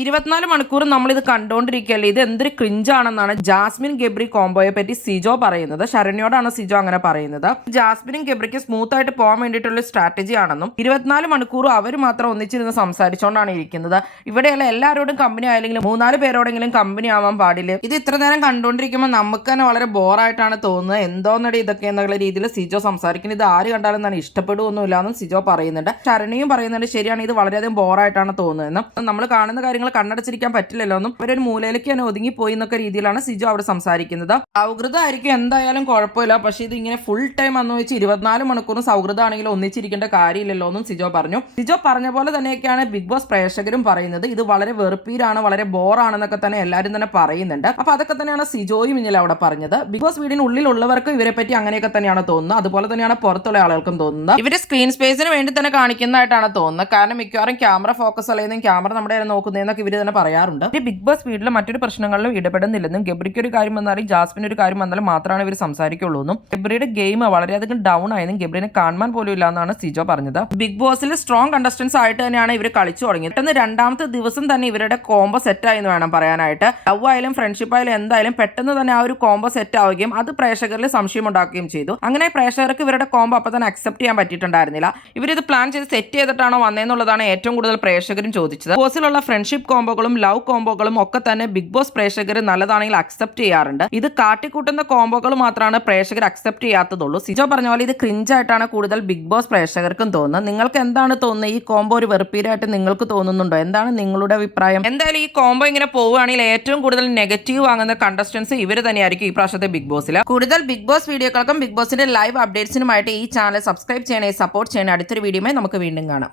24 മണിക്കൂർ നമ്മളിത് കണ്ടുകൊണ്ടിരിക്കുകയല്ലേ, ഇത് എന്തൊരു ക്രിഞ്ചാണെന്നാണ് ജാസ്മിൻ ഗബ്രി കോംബോയെ പറ്റി സിജോ പറയുന്നത്. ശരണ്യോടാണ് സിജോ അങ്ങനെ പറയുന്നത്. ജാസ്മിനും ഗബ്രിക്ക് സ്മൂത്ത് ആയിട്ട് പോകാൻ വേണ്ടിയിട്ടുള്ള സ്ട്രാറ്റജി ആണെന്നും 24 മണിക്കൂർ അവർ മാത്രം ഒന്നിച്ചിരുന്ന് സംസാരിച്ചുകൊണ്ടാണ് ഇരിക്കുന്നത്. ഇവിടെയല്ല എല്ലാവരോടും കമ്പനി ആയില്ലെങ്കിലും 3-4 പേരോടെങ്കിലും കമ്പനി ആവാൻ പാടില്ല. ഇത് ഇത്ര നേരം കണ്ടുകൊണ്ടിരിക്കുമ്പോൾ നമുക്ക് തന്നെ വളരെ ബോറായിട്ടാണ് തോന്നുന്നത്. എന്തോന്നടി ഇതൊക്കെ എന്നുള്ള രീതിയിൽ സിജോ സംസാരിക്കുന്നത്. ഇത് ആര് കണ്ടാലും തന്നെ ഇഷ്ടപ്പെടുകയൊന്നുമില്ലാന്നും സിജോ പറയുന്നുണ്ട്. ശരണ്യയും പറയുന്നുണ്ട് ശരിയാണ്, ഇത് വളരെയധികം ബോറായിട്ടാണ് തോന്നുന്നതെന്നും നമ്മൾ കാണുന്ന കാര്യങ്ങൾ കണ്ണടച്ചിരിക്കാൻ പറ്റില്ലല്ലോ എന്നും അവരൊരു മൂലയിലേക്ക് തന്നെ ഒതുങ്ങിപ്പോയി എന്നൊക്കെ രീതിയിലാണ് സിജോ അവിടെ സംസാരിക്കുന്നത്. സൗഹൃദമായിരിക്കും എന്തായാലും കുഴപ്പമില്ല, പക്ഷെ ഇത് ഇങ്ങനെ ഫുൾ ടൈം എന്ന് വെച്ച് 24 മണിക്കൂറും സൗഹൃദമാണെങ്കിലും ഒന്നിച്ചിരിക്കേണ്ട കാര്യമില്ലല്ലോ എന്നും സിജോ പറഞ്ഞു. സിജോ പറഞ്ഞ പോലെ തന്നെയൊക്കെയാണ് ബിഗ് ബോസ് പ്രേക്ഷകരും പറയുന്നത്. ഇത് വളരെ വെറുപ്പീരാണ്, വളരെ ബോറാണെന്നൊക്കെ തന്നെ എല്ലാവരും തന്നെ പറയുന്നുണ്ട്. അപ്പൊ അതൊക്കെ തന്നെയാണ് സിജോയും ഇന്നലെ അവിടെ പറഞ്ഞത്. ബിഗ് ബോസ് വീടിനുള്ളിലുള്ളവർക്ക് ഇവരെ പറ്റി അങ്ങനെയൊക്കെ തന്നെയാണ് തോന്നുന്നത്. അതുപോലെ തന്നെയാണ് പുറത്തുള്ള ആളുകൾക്കും തോന്നുന്നത്. ഇവര് സ്ക്രീൻ സ്പേസിന് വേണ്ടി തന്നെ കാണിക്കുന്നതായിട്ടാണ് തോന്നുന്നത്. കാരണം മിക്കവാറും ക്യാമറ ഫോക്കസ് അല്ലെന്നും ക്യാമറ നമ്മുടെ നോക്കുന്നതെന്നൊക്കെ ഇവര് തന്നെ പറയാറുണ്ട്. ബിഗ് ബോസ് വീട്ടിലെ മറ്റൊരു പ്രശ്നങ്ങളിലും ഇടപെടുന്നില്ലെന്നും ഗബ്രിക്ക് ഒരു കാര്യം വന്നാലും ജാസ്മിൻ ഒരു കാര്യം വന്നാലും മാത്രമാണ് ഇവർ സംസാരിക്കുള്ളൂ എന്നും ഗബ്രിയുടെ ഗെയിം വളരെയധികം ഡൗൺ ആയെന്നും ഗബ്രിനെ കാണാൻ പോലും ഇല്ല എന്നാണ് സിജോ പറഞ്ഞത്. ബിഗ് ബോസിൽ സ്ട്രോങ് കണ്ടസ്റ്റൻസ് ആയിട്ട് തന്നെയാണ് ഇവർ കളിച്ചു തുടങ്ങിയത്. പെട്ടെന്ന് രണ്ടാമത്തെ ദിവസം തന്നെ ഇവരുടെ കോംബോ സെറ്റ് ആയി എന്ന് വേണം പറയാനായിട്ട്. ലവ് ആയാലും ഫ്രണ്ട്ഷിപ്പ് ആയാലും എന്തായാലും പെട്ടെന്ന് തന്നെ ആ ഒരു കോംബോ സെറ്റ് ആവുകയും അത് പ്രേക്ഷകരിൽ സംശയം ഉണ്ടാക്കുകയും ചെയ്തു. അങ്ങനെ പ്രേക്ഷകർക്ക് ഇവരുടെ കോംബോ അപ്പൊ തന്നെ അക്സെപ്റ്റ് ചെയ്യാൻ പറ്റിയിട്ടുണ്ടായിരുന്നില്ല. ഇവരിത് പ്ലാൻ ചെയ്ത് സെറ്റ് ചെയ്തിട്ടാണോ വന്നതെന്നുള്ളതാണ് ഏറ്റവും കൂടുതൽ പ്രേക്ഷകരും ചോദിച്ചത്. ബോസിലുള്ള ഫ്രണ്ട്ഷിപ്പ് കോംബോകളും ലവ് കോംബോകളും ഒക്കെ തന്നെ ബിഗ് ബോസ് പ്രേക്ഷകർ നല്ലതാണെങ്കിൽ അക്സെപ്റ്റ് ചെയ്യാറുണ്ട്. ഇത് കാട്ടിക്കൂട്ടുന്ന കോംബോകൾ മാത്രമാണ് പ്രേക്ഷകർ അക്സെപ്റ്റ് ചെയ്യാത്തതുള്ളൂ. സിജോ പറഞ്ഞ പോലെ ഇത് ക്രിഞ്ചായിട്ടാണ് കൂടുതൽ ബിഗ് ബോസ് പ്രേക്ഷകർക്കും തോന്നുന്നത്. നിങ്ങൾക്ക് എന്താണ് തോന്നുന്നത്? ഈ കോംബോ ഒരു വെറുപ്പീരായിട്ട് നിങ്ങൾക്ക് തോന്നുന്നുണ്ടോ? എന്താണ് നിങ്ങളുടെ അഭിപ്രായം? എന്തായാലും ഈ കോംബോ ഇങ്ങനെ പോവുകയാണെങ്കിൽ ഏറ്റവും കൂടുതൽ നെഗറ്റീവ് വാങ്ങുന്ന കണ്ടസ്റ്റൻസ് ഇവർ തന്നെയായിരിക്കും ഈ പ്രാവശ്യത്തെ ബിഗ് ബോസിൽ. കൂടുതൽ ബിഗ് ബോസ് വീഡിയോകൾക്കും ബിഗ് ബോസിന്റെ ലൈവ് അപ്ഡേറ്റ്സിനുമായിട്ട് ഈ ചാനൽ സബ്സ്ക്രൈബ് ചെയ്യണേ, സപ്പോർട്ട് ചെയ്യണേ. അടുത്തൊരു വീഡിയോയുമായി നമുക്ക് വീണ്ടും കാണാം.